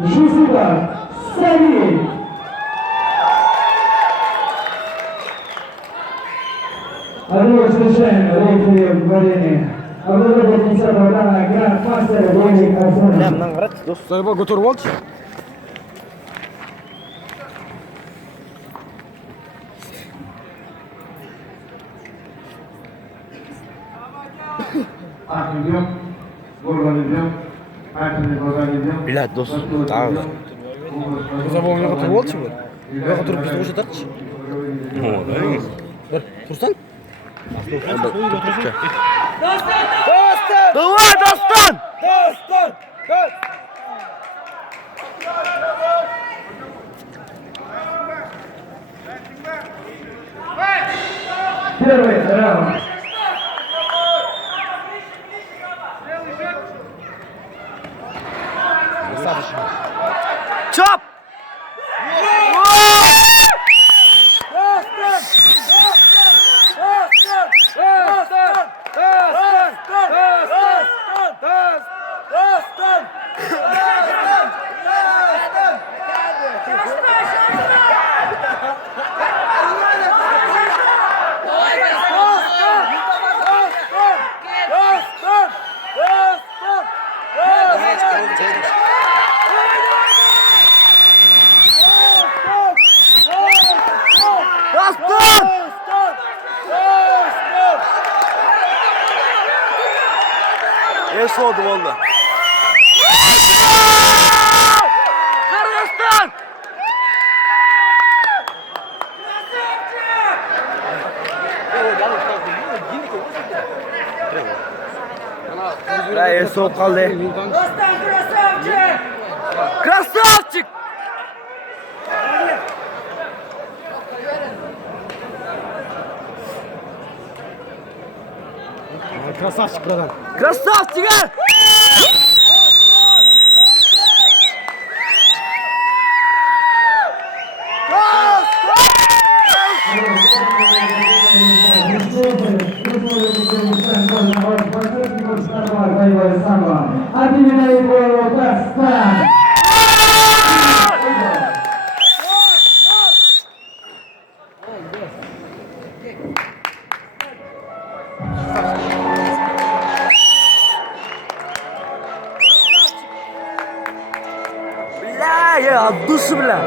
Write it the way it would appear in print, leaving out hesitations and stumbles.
Jessica Sally. Association referee Marini. Aveva iniziato la Grand Master di Arsenal. Sayba götürüp oldu. Ahlidim, Gurbanıdım, Ertin'i Gurbanıdım. Bilat dost. Tamam. Kıza bu oyuna götürüp oldu mu? Ya götürüp bizi boşa tartış. Bir tursan. Давай, Достан! Достан! Первый раунд. Чап! Yes oldu valla. Kırgızistan! Yes oldu kaldı. Красавчик! Красавчик, братан. Красавчик, а! Бля, я от души, бля.